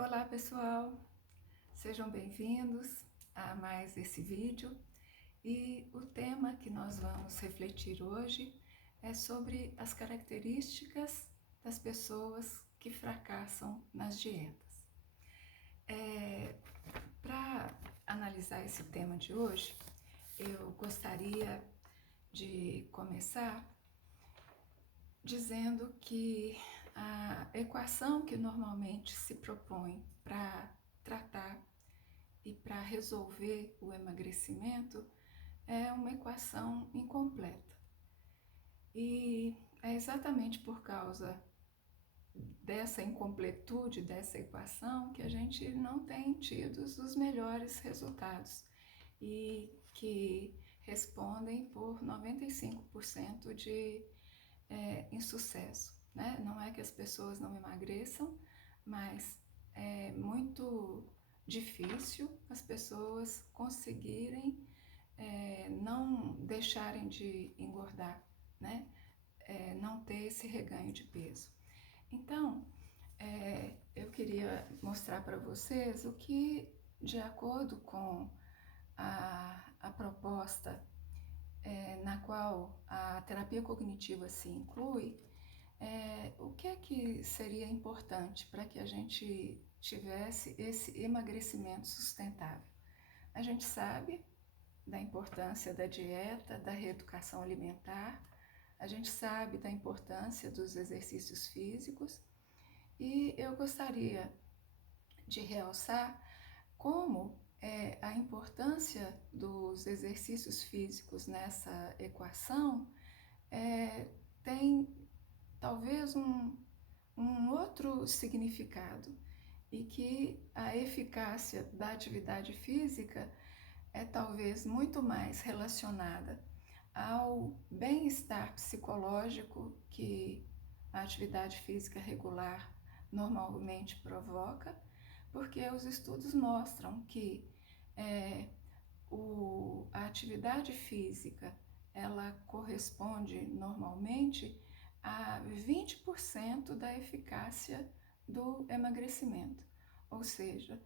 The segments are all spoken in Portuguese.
Olá pessoal, sejam bem-vindos a mais esse vídeo e o tema que nós vamos refletir hoje é sobre as características das pessoas que fracassam nas dietas. Para analisar esse tema de hoje, eu gostaria de começar dizendo que a equação que normalmente se propõe para tratar e para resolver o emagrecimento é uma equação incompleta. E é exatamente por causa dessa incompletude dessa equação que a gente não tem tido os melhores resultados e que respondem por 95% de insucesso. Né? Não é que as pessoas não emagreçam, mas é muito difícil as pessoas conseguirem não deixarem de engordar, né? Não ter esse reganho de peso. Então, eu queria mostrar para vocês o que, de acordo com a proposta na qual a terapia cognitiva se inclui, o que é que seria importante para que a gente tivesse esse emagrecimento sustentável? A gente sabe da importância da dieta, da reeducação alimentar, a gente sabe da importância dos exercícios físicos e eu gostaria de realçar como a importância dos exercícios físicos nessa equação tem talvez um outro significado e que a eficácia da atividade física é talvez muito mais relacionada ao bem-estar psicológico que a atividade física regular normalmente provoca, porque os estudos mostram que a atividade física ela corresponde normalmente a 20% da eficácia do emagrecimento, ou seja,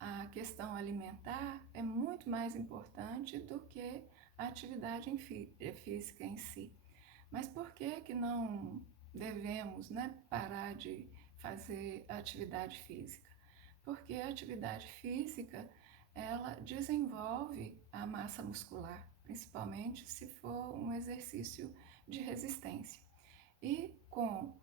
a questão alimentar é muito mais importante do que a atividade física em si. Mas por que não devemos, né, parar de fazer atividade física? Porque a atividade física ela desenvolve a massa muscular, principalmente se for um exercício de resistência. E com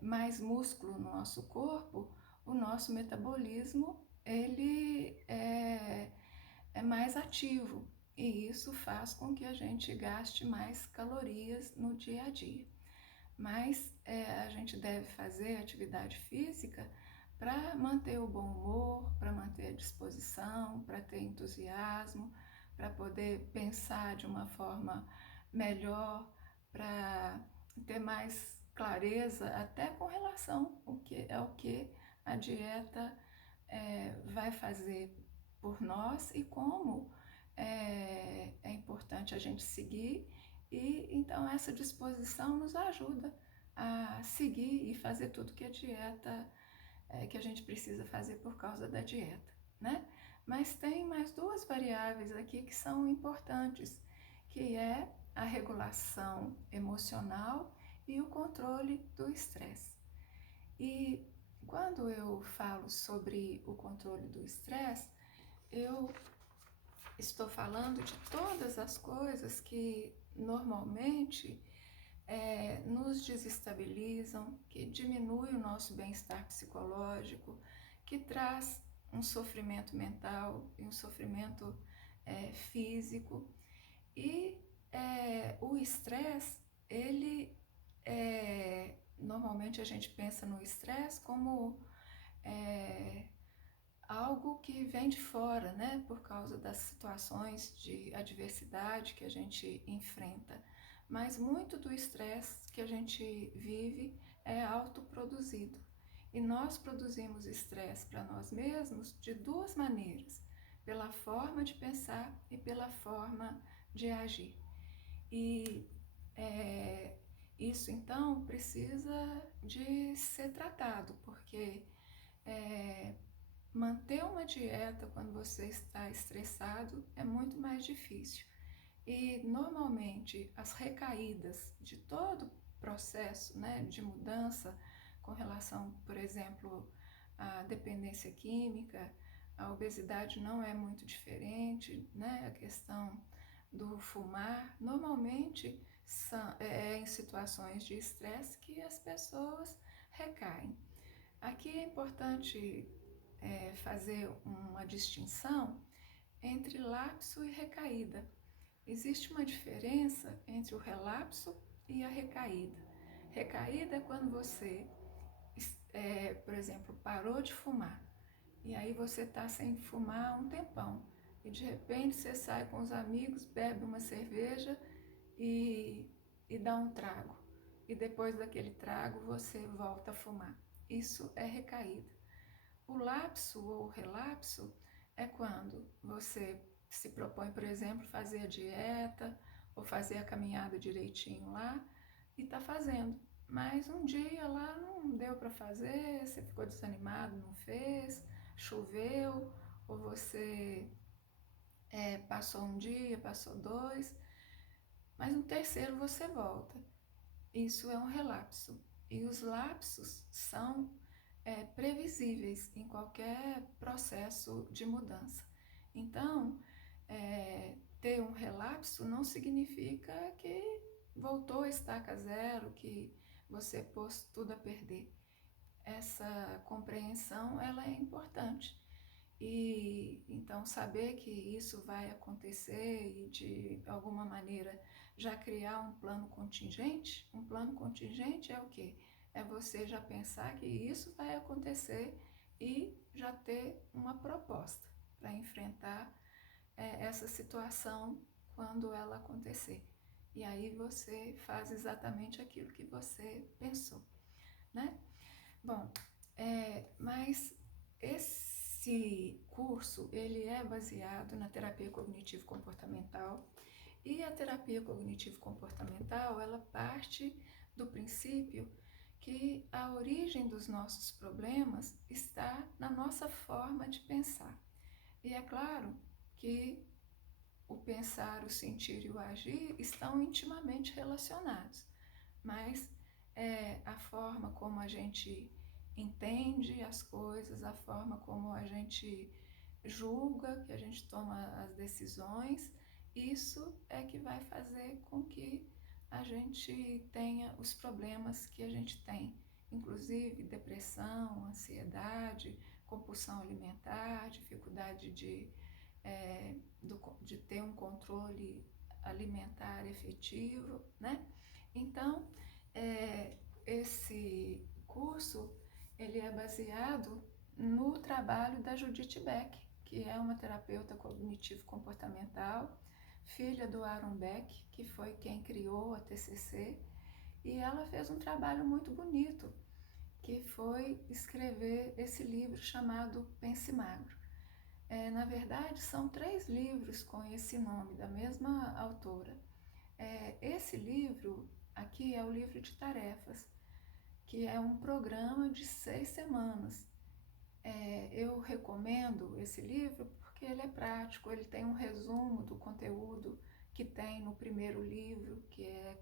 mais músculo no nosso corpo, o nosso metabolismo ele é mais ativo e isso faz com que a gente gaste mais calorias no dia a dia. Mas a gente deve fazer atividade física para manter o bom humor, para manter a disposição, para ter entusiasmo, para poder pensar de uma forma melhor, para ter mais clareza até com relação ao que a dieta vai fazer por nós e como é importante a gente seguir. E então essa disposição nos ajuda a seguir e fazer tudo que a dieta que a gente precisa fazer por causa da dieta, né? Mas tem mais duas variáveis aqui que são importantes, que é a regulação emocional e o controle do estresse. E quando eu falo sobre o controle do estresse, eu estou falando de todas as coisas que normalmente nos desestabilizam, que diminuem o nosso bem-estar psicológico, que traz um sofrimento mental e um sofrimento físico. E o estresse, ele normalmente a gente pensa no estresse como algo que vem de fora, né, por causa das situações de adversidade que a gente enfrenta. Mas muito do estresse que a gente vive é autoproduzido. E nós produzimos estresse para nós mesmos de duas maneiras: pela forma de pensar e pela forma de agir. E isso então precisa de ser tratado, porque manter uma dieta quando você está estressado é muito mais difícil. E normalmente as recaídas de todo o processo, né, de mudança com relação, por exemplo, à dependência química, a obesidade não é muito diferente, né, a questão do fumar, normalmente é em situações de estresse que as pessoas recaem. Aqui é importante fazer uma distinção entre lapso e recaída. Existe uma diferença entre o relapso e a recaída. Recaída é quando você, por exemplo, parou de fumar e aí você está sem fumar há um tempão e de repente você sai com os amigos, bebe uma cerveja e dá um trago. E depois daquele trago você volta a fumar. Isso é recaída. O lapso ou relapso é quando você se propõe, por exemplo, fazer a dieta ou fazer a caminhada direitinho lá e está fazendo. Mas um dia lá não deu para fazer, você ficou desanimado, não fez, choveu, ou você passou um dia, passou dois, mas no terceiro você volta. Isso é um relapso. E os lapsos são previsíveis em qualquer processo de mudança. Então, ter um relapso não significa que voltou a estaca zero, que você pôs tudo a perder. Essa compreensão ela é importante. E então saber que isso vai acontecer e de alguma maneira já criar um plano contingente é o quê? É você já pensar que isso vai acontecer e já ter uma proposta para enfrentar essa situação quando ela acontecer. E aí você faz exatamente aquilo que você pensou, né? Bom, mas esse curso ele é baseado na terapia cognitivo-comportamental e a terapia cognitivo-comportamental ela parte do princípio que a origem dos nossos problemas está na nossa forma de pensar. E é claro que o pensar, o sentir e o agir estão intimamente relacionados, mas a forma como a gente entende as coisas, a forma como a gente julga, que a gente toma as decisões, isso é que vai fazer com que a gente tenha os problemas que a gente tem, inclusive depressão, ansiedade, compulsão alimentar, dificuldade de ter um controle alimentar efetivo, né? Então, esse curso ele é baseado no trabalho da Judith Beck, que é uma terapeuta cognitivo-comportamental, filha do Aaron Beck, que foi quem criou a TCC, e ela fez um trabalho muito bonito, que foi escrever esse livro chamado Pense Magro. Na verdade, são 3 livros com esse nome, da mesma autora. Esse livro aqui é o livro de tarefas, que é um programa de 6 semanas. Eu recomendo esse livro porque ele é prático, ele tem um resumo do conteúdo que tem no primeiro livro, que é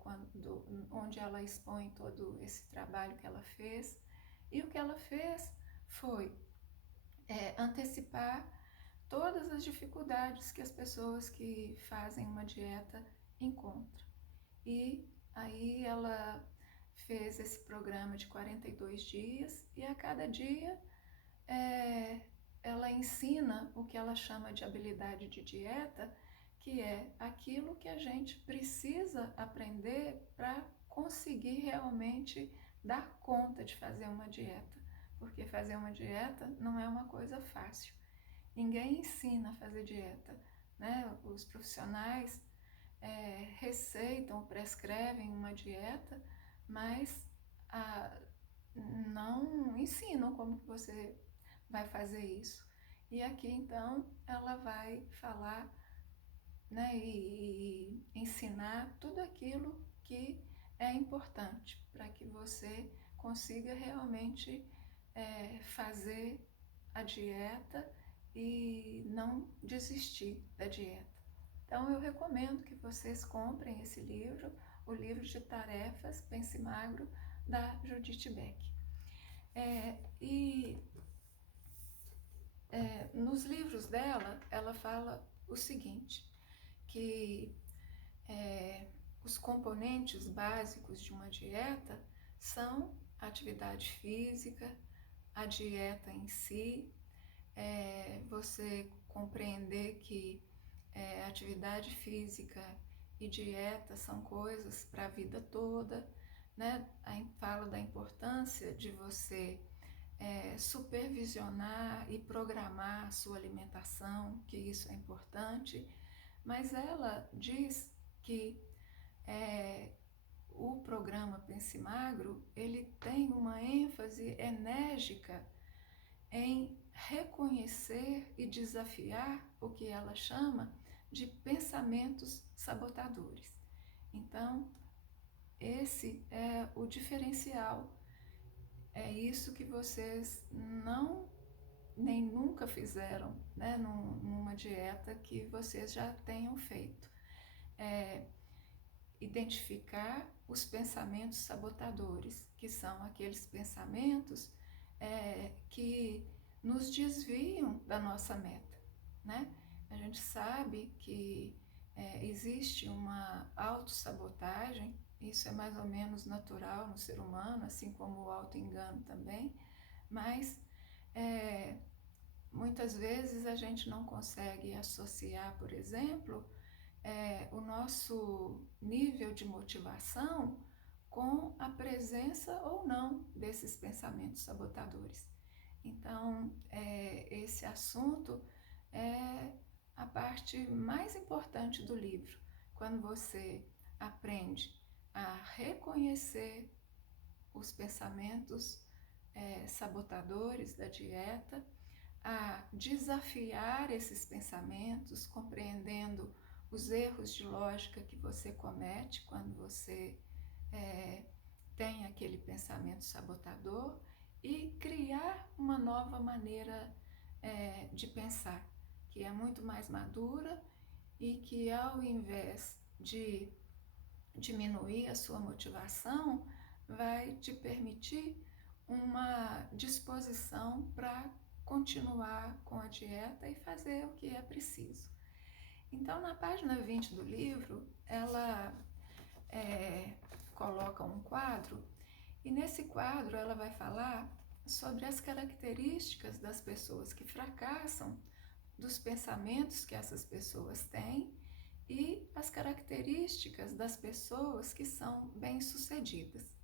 onde ela expõe todo esse trabalho que ela fez. E o que ela fez foi antecipar todas as dificuldades que as pessoas que fazem uma dieta encontram. E aí ela fez esse programa de 42 dias e a cada dia ela ensina o que ela chama de habilidade de dieta, que é aquilo que a gente precisa aprender para conseguir realmente dar conta de fazer uma dieta. Porque fazer uma dieta não é uma coisa fácil. Ninguém ensina a fazer dieta, né? Os profissionais receitam, prescrevem uma dieta, mas não ensinam como que você vai fazer isso. E aqui então ela vai falar, né, e ensinar tudo aquilo que é importante para que você consiga realmente fazer a dieta e não desistir da dieta. Então eu recomendo que vocês comprem esse livro, o livro de tarefas Pense Magro, da Judith Beck. Nos livros dela, ela fala o seguinte, que os componentes básicos de uma dieta são a atividade física, a dieta em si, você compreender que atividade física e dieta são coisas para a vida toda, né? Aí fala da importância de você supervisionar e programar a sua alimentação, que isso é importante, mas ela diz que o programa Pense Magro, ele tem uma ênfase enérgica em reconhecer e desafiar o que ela chama de pensamentos sabotadores. Então, esse é o diferencial. É isso que vocês não nem nunca fizeram, né, numa dieta que vocês já tenham feito. Identificar os pensamentos sabotadores, que são aqueles pensamentos que nos desviam da nossa meta, né? A gente sabe que existe uma autossabotagem, isso é mais ou menos natural no ser humano, assim como o autoengano também, mas muitas vezes a gente não consegue associar, por exemplo, o nosso nível de motivação com a presença ou não desses pensamentos sabotadores. Então, esse assunto é a parte mais importante do livro, quando você aprende a reconhecer os pensamentos sabotadores da dieta, a desafiar esses pensamentos, compreendendo os erros de lógica que você comete quando você tem aquele pensamento sabotador e criar uma nova maneira de pensar, que é muito mais madura e que, ao invés de diminuir a sua motivação, vai te permitir uma disposição para continuar com a dieta e fazer o que é preciso. Então, na página 20 do livro, ela coloca um quadro, e nesse quadro ela vai falar sobre as características das pessoas que fracassam, dos pensamentos que essas pessoas têm e as características das pessoas que são bem-sucedidas.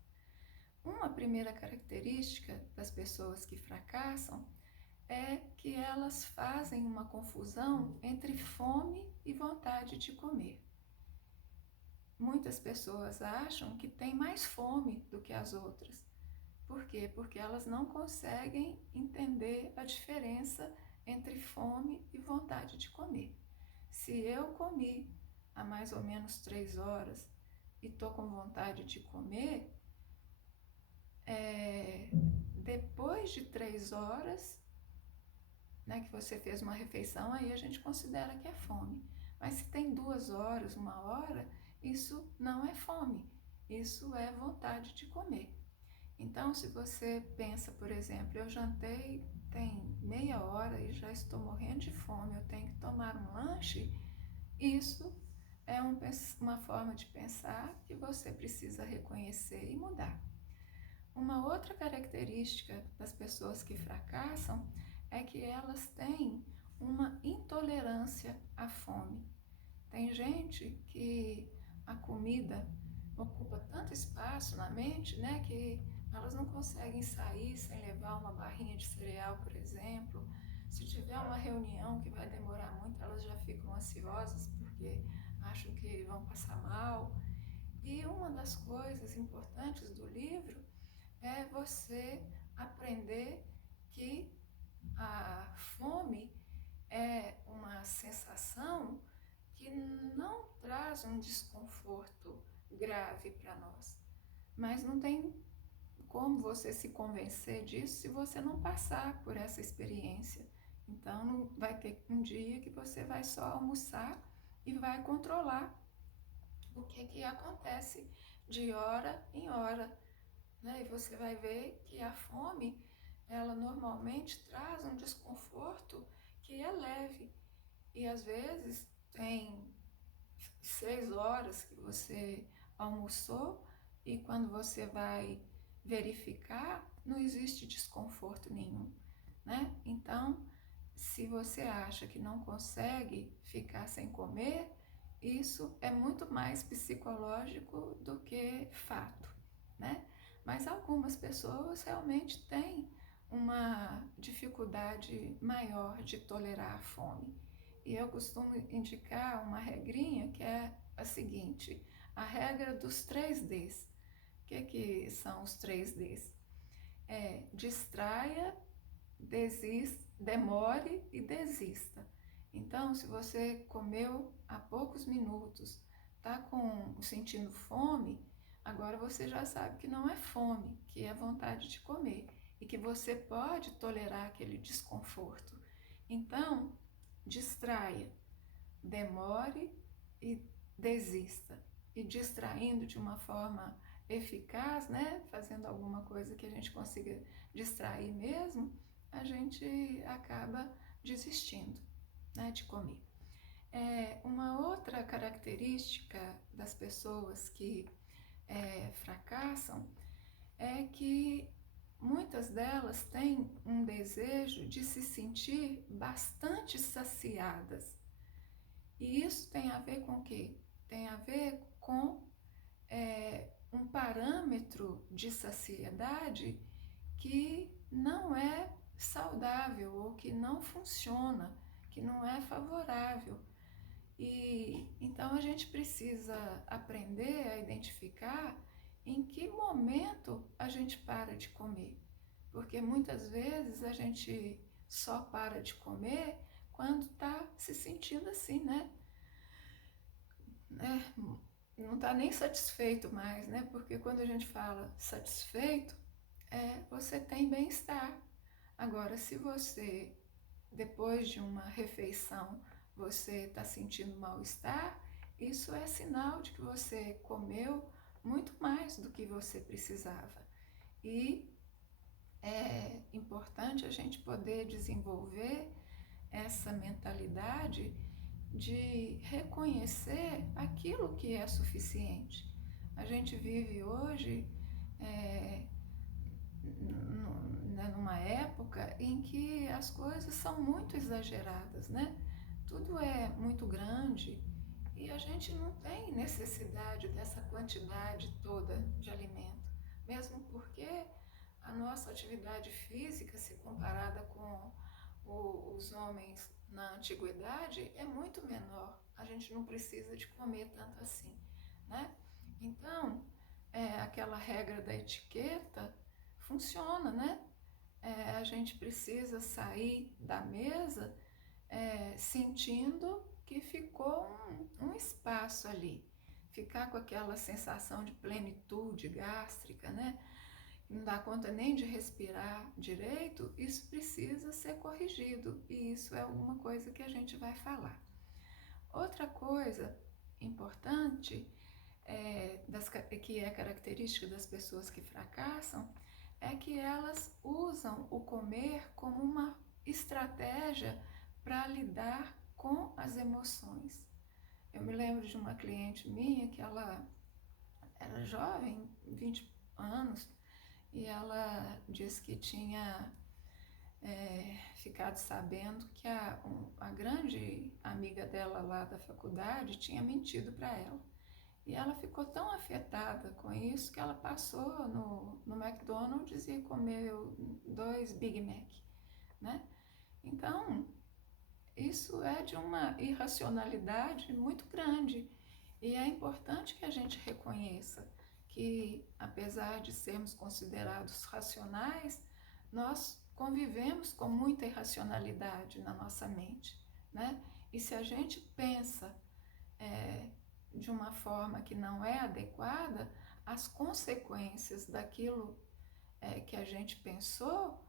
Uma primeira característica das pessoas que fracassam é que elas fazem uma confusão entre fome e vontade de comer. Muitas pessoas acham que têm mais fome do que as outras. Por quê? Porque elas não conseguem entender a diferença entre fome e vontade de comer. Se eu comi há mais ou menos 3 horas e estou com vontade de comer, depois de 3 horas, né, que você fez uma refeição, aí a gente considera que é fome. Mas se tem 2 horas, 1 hora, isso não é fome, isso é vontade de comer. Então, se você pensa, por exemplo, eu jantei tem meia hora e já estou morrendo de fome, eu tenho que tomar um lanche, isso é uma forma de pensar que você precisa reconhecer e mudar. Uma outra característica das pessoas que fracassam é que elas têm uma intolerância à fome. Tem gente que a comida ocupa tanto espaço na mente, né, que elas não conseguem sair sem levar uma barrinha de cereal, por exemplo. Se tiver uma reunião que vai demorar muito, elas já ficam ansiosas porque acham que vão passar mal. E uma das coisas importantes do livro é você aprender que a fome é uma sensação que não traz um desconforto grave para nós, mas não tem como você se convencer disso se você não passar por essa experiência. Então, vai ter um dia que você vai só almoçar e vai controlar o que acontece de hora em hora, né? E você vai ver que a fome, ela normalmente traz um desconforto que é leve. E às vezes tem 6 horas que você almoçou e quando você vai verificar, não existe desconforto nenhum, né? Então, se você acha que não consegue ficar sem comer, isso é muito mais psicológico do que fato, né? Mas algumas pessoas realmente têm uma dificuldade maior de tolerar a fome. E eu costumo indicar uma regrinha que é a seguinte: a regra dos 3Ds. O que são os 3Ds? Distraia, desista, demore e desista. Então, se você comeu há poucos minutos, está sentindo fome, agora você já sabe que não é fome, que é vontade de comer e que você pode tolerar aquele desconforto. Então, distraia, demore e desista. E distraindo de uma forma eficaz, né? Fazendo alguma coisa que a gente consiga distrair mesmo, a gente acaba desistindo, né, de comer. Uma outra característica das pessoas que fracassam é que muitas delas têm um desejo de se sentir bastante saciadas. E isso tem a ver com o quê? Tem a ver com um parâmetro de saciedade que não é saudável ou que não funciona, que não é favorável. E então a gente precisa aprender a identificar em que momento a gente para de comer. Porque muitas vezes a gente só para de comer quando está se sentindo assim, né? Não está nem satisfeito mais, né? Porque quando a gente fala satisfeito, você tem bem-estar. Agora, se você, depois de uma refeição, você está sentindo mal-estar, isso é sinal de que você comeu muito mais do que você precisava. E é importante a gente poder desenvolver essa mentalidade de reconhecer aquilo que é suficiente. A gente vive hoje numa época em que as coisas são muito exageradas, né? Tudo é muito grande e a gente não tem necessidade dessa quantidade toda de alimento, mesmo porque a nossa atividade física, se comparada com os homens na antiguidade, é muito menor. A gente não precisa de comer tanto assim, né? Então, aquela regra da etiqueta funciona, né? A gente precisa sair da mesa sentindo que ficou um espaço ali. Ficar com aquela sensação de plenitude gástrica, né? Não dá conta nem de respirar direito, isso precisa ser corrigido. E isso é alguma coisa que a gente vai falar. Outra coisa importante que é característica das pessoas que fracassam é que elas usam o comer como uma estratégia para lidar com as emoções. Eu me lembro de uma cliente minha que ela era jovem, 20 anos, e ela disse que tinha ficado sabendo que a grande amiga dela lá da faculdade tinha mentido para ela. E ela ficou tão afetada com isso que ela passou no McDonald's e comeu 2 Big Mac, né? Então, isso é de uma irracionalidade muito grande. E é importante que a gente reconheça que, apesar de sermos considerados racionais, nós convivemos com muita irracionalidade na nossa mente, né? E se a gente pensa de uma forma que não é adequada, as consequências daquilo que a gente pensou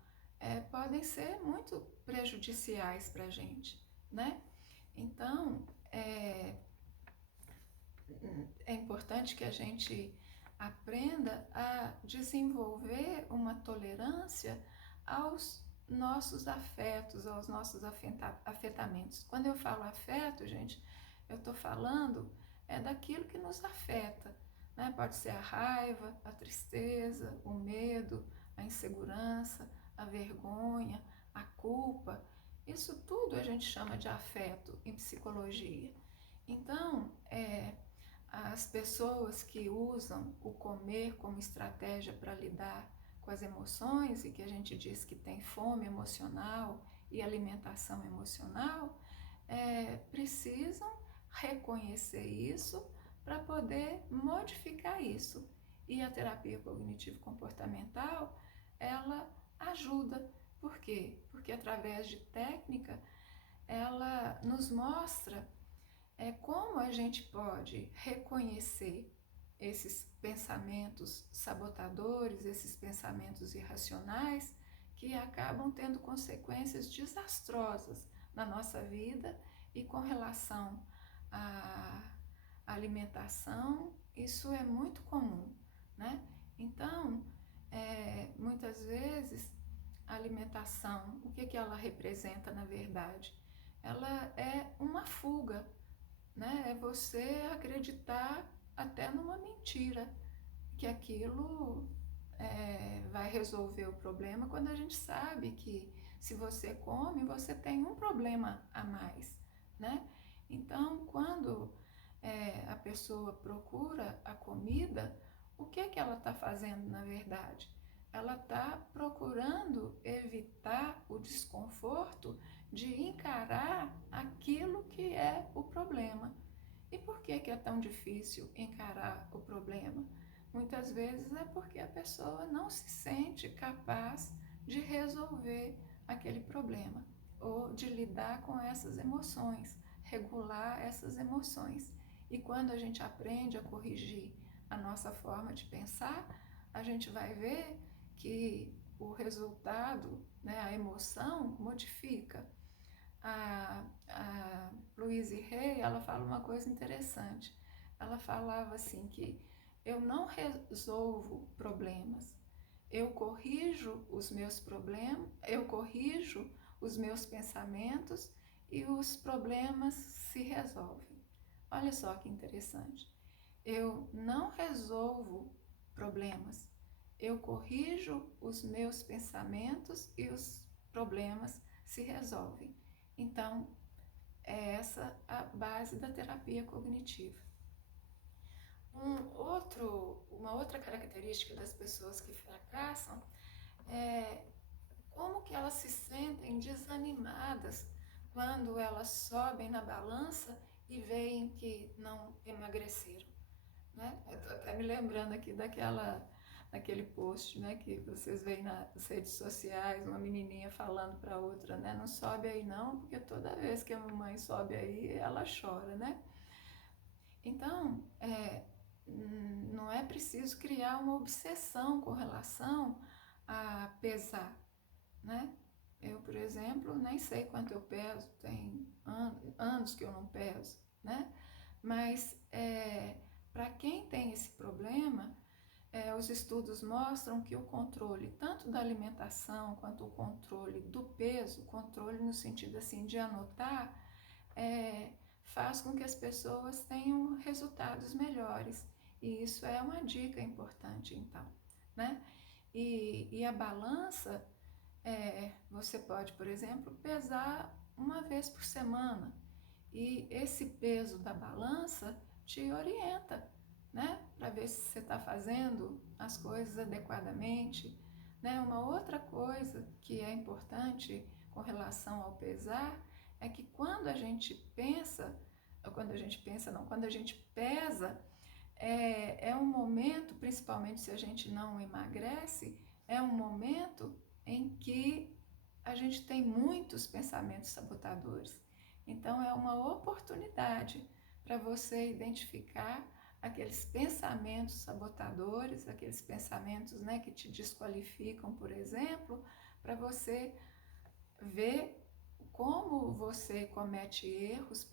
podem ser muito prejudiciais para a gente, né? Então, é importante que a gente aprenda a desenvolver uma tolerância aos nossos afetos, aos nossos afetamentos. Quando eu falo afeto, gente, eu estou falando daquilo que nos afeta, né? Pode ser a raiva, a tristeza, o medo, a insegurança, a vergonha, a culpa. Isso tudo a gente chama de afeto em psicologia. Então, as pessoas que usam o comer como estratégia para lidar com as emoções e que a gente diz que tem fome emocional e alimentação emocional, precisam reconhecer isso para poder modificar isso. E a terapia cognitivo-comportamental, ela ajuda. Por quê? Porque através de técnica, ela nos mostra como a gente pode reconhecer esses pensamentos sabotadores, esses pensamentos irracionais que acabam tendo consequências desastrosas na nossa vida e com relação à alimentação, isso é muito comum, né? Então, muitas vezes, a alimentação, o que ela representa na verdade? Ela é uma fuga, né? É você acreditar até numa mentira, que aquilo vai resolver o problema, quando a gente sabe que se você come, você tem um problema a mais, né? Então, quando a pessoa procura a comida, o que ela está fazendo na verdade? Ela está procurando evitar o desconforto de encarar aquilo que é o problema. E por que é tão difícil encarar o problema? Muitas vezes é porque a pessoa não se sente capaz de resolver aquele problema ou de lidar com essas emoções, regular essas emoções. E quando a gente aprende a corrigir a nossa forma de pensar, a gente vai ver que o resultado, né, a emoção, modifica. A Louise Hay, ela fala uma coisa interessante. Ela falava assim que eu não resolvo problemas, eu corrijo os meus problemas, eu corrijo os meus pensamentos e os problemas se resolvem. Olha só que interessante. Eu não resolvo problemas, eu corrijo os meus pensamentos e os problemas se resolvem. Então, é essa a base da terapia cognitiva. Uma outra característica das pessoas que fracassam é como que elas se sentem desanimadas quando elas sobem na balança e veem que não emagreceram, né? Eu tô até me lembrando aqui daquele post, né, que vocês veem nas redes sociais, uma menininha falando para outra, né, não sobe aí não, porque toda vez que a mamãe sobe aí, ela chora, né? Então, não é preciso criar uma obsessão com relação a pesar, né? Eu, por exemplo, nem sei quanto eu peso, tem anos que eu não peso, né? Mas para quem tem esse problema, os estudos mostram que o controle tanto da alimentação quanto o controle do peso, controle no sentido assim de anotar, faz com que as pessoas tenham resultados melhores. E isso é uma dica importante, então, né? E a balança, você pode, por exemplo, pesar uma vez por semana. E esse peso da balança te orienta, né? Para ver se você está fazendo as coisas adequadamente, né? Uma outra coisa que é importante com relação ao pesar é que quando a gente pesa, é um momento, principalmente se a gente não emagrece, é um momento em que a gente tem muitos pensamentos sabotadores. Então, é uma oportunidade para você identificar aqueles pensamentos sabotadores, aqueles pensamentos, né, que te desqualificam, por exemplo, para você ver como você comete erros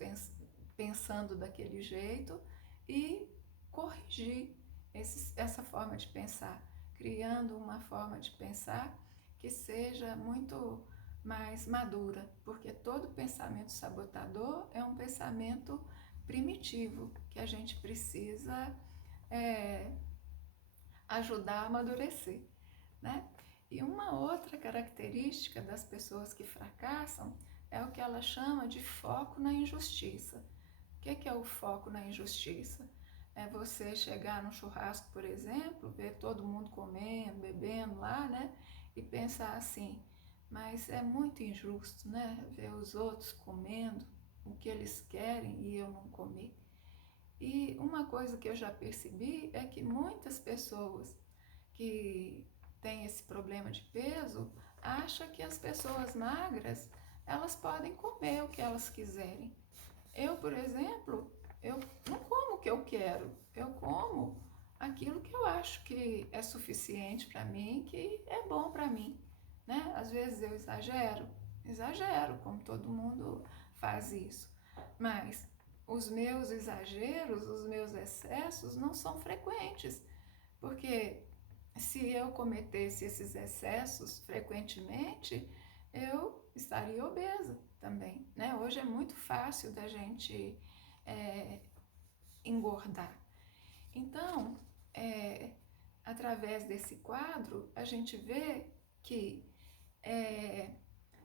pensando daquele jeito e corrigir essa forma de pensar, criando uma forma de pensar que seja muito mais madura, porque todo pensamento sabotador é um pensamento primitivo que a gente precisa ajudar a amadurecer, né? E uma outra característica das pessoas que fracassam é o que ela chama de foco na injustiça. O que é o foco na injustiça? É você chegar num churrasco, por exemplo, ver todo mundo comendo, bebendo lá, né? E pensar assim, mas é muito injusto, né? Ver os outros comendo o que eles querem e eu não comer. E uma coisa que eu já percebi é que muitas pessoas que têm esse problema de peso acham que as pessoas magras elas podem comer o que elas quiserem. Eu, por exemplo, eu não como o que eu quero, eu como aquilo que eu acho que é suficiente para mim, que é bom para mim, né? Às vezes eu exagero, como todo mundo faz isso, mas os meus exageros, os meus excessos não são frequentes, porque se eu cometesse esses excessos frequentemente, eu estaria obesa também, né? Hoje é muito fácil da gente engordar. Então, através desse quadro, a gente vê que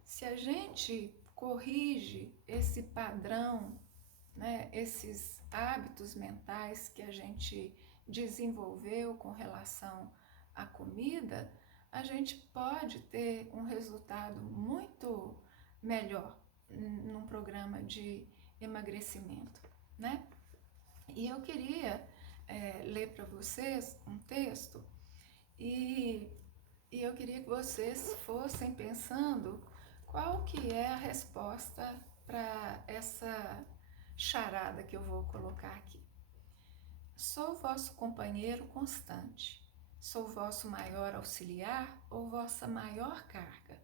se a gente corrige esse padrão, né, esses hábitos mentais que a gente desenvolveu com relação à comida, a gente pode ter um resultado muito melhor num programa de emagrecimento, né? E eu queria ler para vocês um texto e eu queria que vocês fossem pensando qual que é a resposta para essa charada que eu vou colocar aqui. Sou vosso companheiro constante, sou vosso maior auxiliar ou vossa maior carga.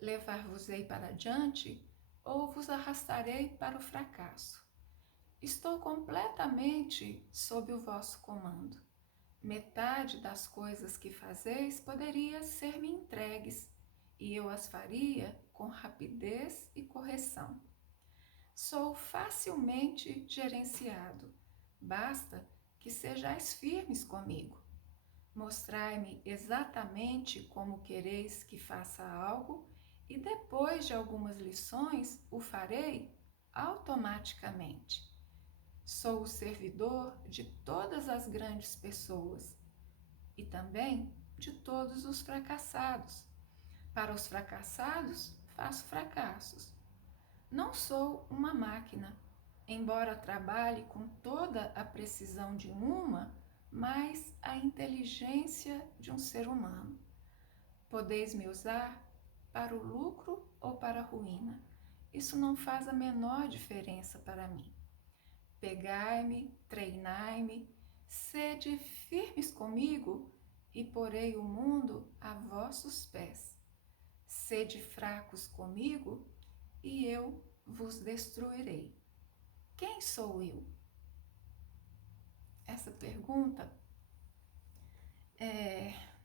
Levar-vos-ei para diante ou vos arrastarei para o fracasso. Estou completamente sob o vosso comando. Metade das coisas que fazeis poderia ser-me entregues, e eu as faria com rapidez e correção. Sou facilmente gerenciado, basta que sejais firmes comigo. Mostrai-me exatamente como quereis que faça algo, e depois de algumas lições o farei automaticamente. Sou o servidor de todas as grandes pessoas e também de todos os fracassados. Para os fracassados, faço fracassos. Não sou uma máquina, embora trabalhe com toda a precisão de uma, mas a inteligência de um ser humano. Podeis me usar para o lucro ou para a ruína. Isso não faz a menor diferença para mim. Pegai-me, treinai-me, sede firmes comigo e porei o mundo a vossos pés. Sede fracos comigo e eu vos destruirei. Quem sou eu? Essa pergunta,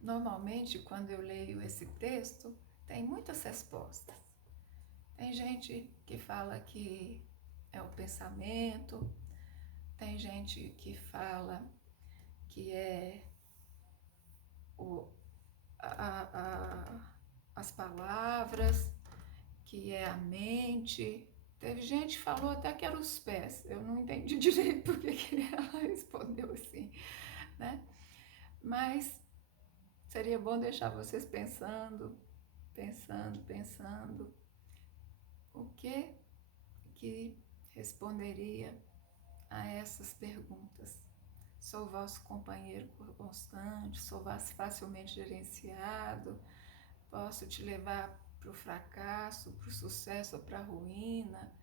normalmente quando eu leio esse texto, tem muitas respostas. Tem gente que fala que é o pensamento, tem gente que fala que é as palavras, que é a mente. Teve gente que falou até que eram os pés. Eu não entendi direito porque que ela respondeu assim, né? Mas seria bom deixar vocês pensando o que responderia a essas perguntas. Sou vosso companheiro constante, sou facilmente gerenciado, posso te levar para o fracasso, para o sucesso ou para a ruína.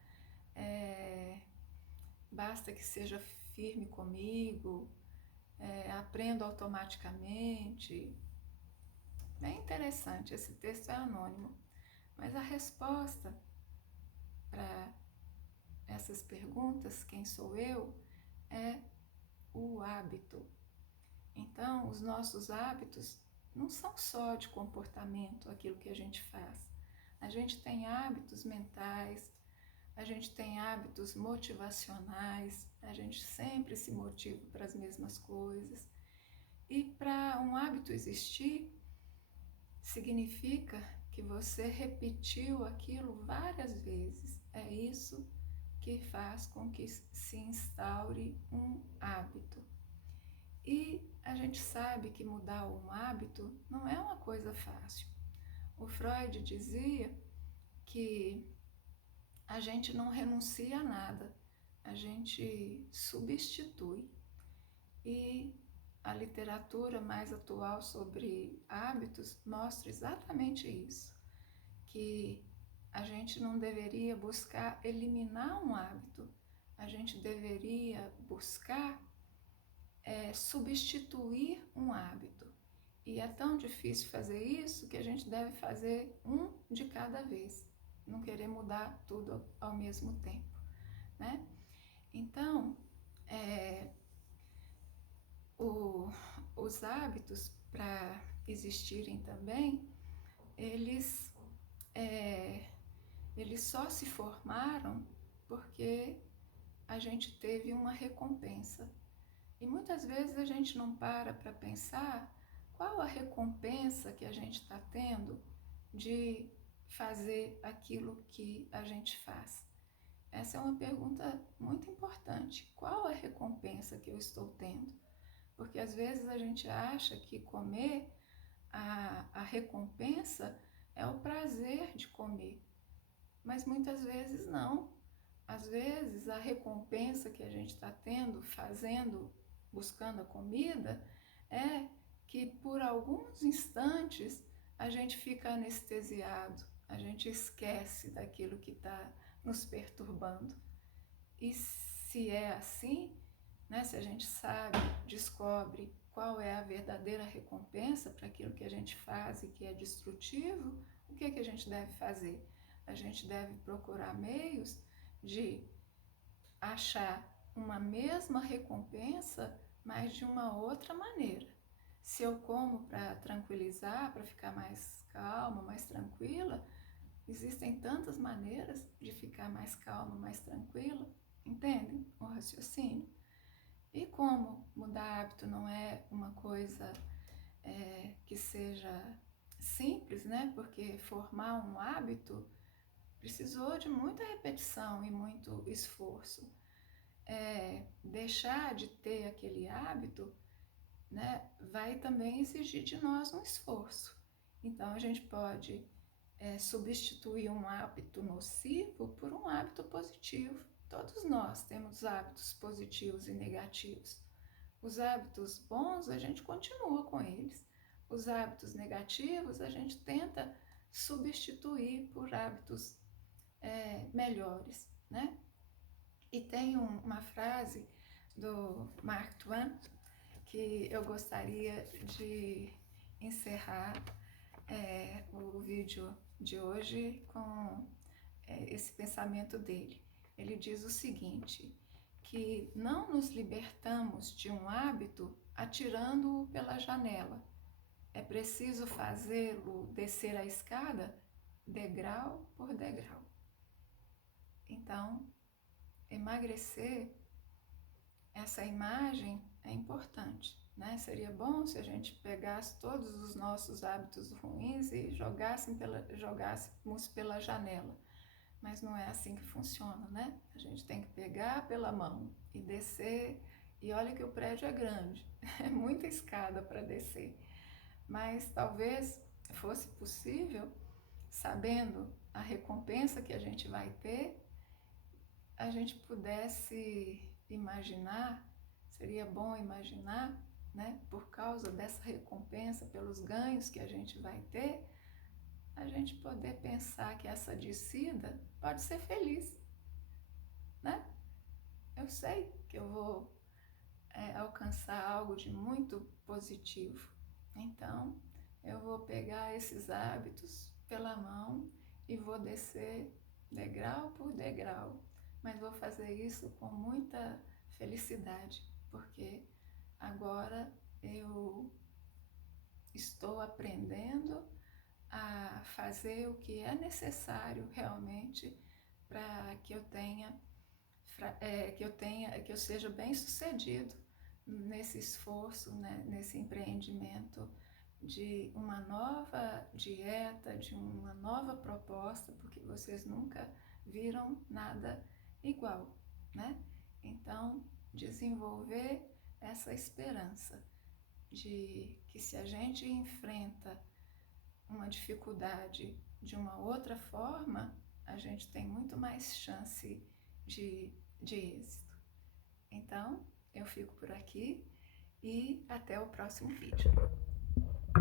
Basta que seja firme comigo, aprendo automaticamente. Bem interessante, esse texto é anônimo, mas a resposta para essas perguntas, quem sou eu, é o hábito. Então, os nossos hábitos não são só de comportamento, aquilo que a gente faz. A gente tem hábitos mentais, a gente tem hábitos motivacionais, a gente sempre se motiva para as mesmas coisas. E para um hábito existir, significa que você repetiu aquilo várias vezes. É isso que faz com que se instaure um hábito. E a gente sabe que mudar um hábito não é uma coisa fácil. O Freud dizia que a gente não renuncia a nada, a gente substitui. E a literatura mais atual sobre hábitos mostra exatamente isso, que a gente não deveria buscar eliminar um hábito, a gente deveria buscar substituir um hábito. E é tão difícil fazer isso que a gente deve fazer um de cada vez, não querer mudar tudo ao mesmo tempo, né? Então, os hábitos, para existirem também, eles só se formaram porque a gente teve uma recompensa. E muitas vezes a gente não para pensar qual a recompensa que a gente está tendo de fazer aquilo que a gente faz. Essa é uma pergunta muito importante. Qual a recompensa que eu estou tendo? Porque às vezes a gente acha que comer, a recompensa é o prazer de comer. Mas muitas vezes não. Às vezes a recompensa que a gente está tendo, buscando a comida, é que por alguns instantes a gente fica anestesiado, a gente esquece daquilo que está nos perturbando. E se é assim, né, se a gente sabe, descobre qual é a verdadeira recompensa para aquilo que a gente faz e que é destrutivo, o que a gente deve fazer? A gente deve procurar meios de achar uma mesma recompensa, mas de uma outra maneira. Se eu como para tranquilizar, para ficar mais calma, mais tranquila, existem tantas maneiras de ficar mais calma, mais tranquila, entendem o raciocínio? E como mudar hábito não é uma coisa que seja simples, né? Porque formar um hábito precisou de muita repetição e muito esforço. Deixar de ter aquele hábito, né, vai também exigir de nós um esforço. Então a gente pode substituir um hábito nocivo por um hábito positivo. Todos nós temos hábitos positivos e negativos. Os hábitos bons, a gente continua com eles. Os hábitos negativos, a gente tenta substituir por hábitos melhores, né? E tem uma frase do Mark Twain que eu gostaria de encerrar o vídeo de hoje com esse pensamento dele. Ele diz o seguinte, que não nos libertamos de um hábito atirando-o pela janela. É preciso fazê-lo descer a escada degrau por degrau. Então, emagrecer, essa imagem é importante, né? Seria bom se a gente pegasse todos os nossos hábitos ruins e jogássemos pela janela. Mas não é assim que funciona, né? A gente tem que pegar pela mão e descer. E olha que o prédio é grande, é muita escada para descer. Mas talvez fosse possível, sabendo a recompensa que a gente vai ter, a gente pudesse imaginar, seria bom imaginar, né, por causa dessa recompensa, pelos ganhos que a gente vai ter, a gente poder pensar que essa descida pode ser feliz, né? Eu sei que eu vou alcançar algo de muito positivo. Então, eu vou pegar esses hábitos pela mão e vou descer degrau por degrau, mas vou fazer isso com muita felicidade, porque agora eu estou aprendendo a fazer o que é necessário realmente para que eu seja bem sucedido nesse esforço, né, nesse empreendimento de uma nova dieta, de uma nova proposta, porque vocês nunca viram nada igual, né? Então, desenvolver essa esperança de que se a gente enfrenta uma dificuldade de uma outra forma, a gente tem muito mais chance de êxito. Então, eu fico por aqui e até o próximo vídeo.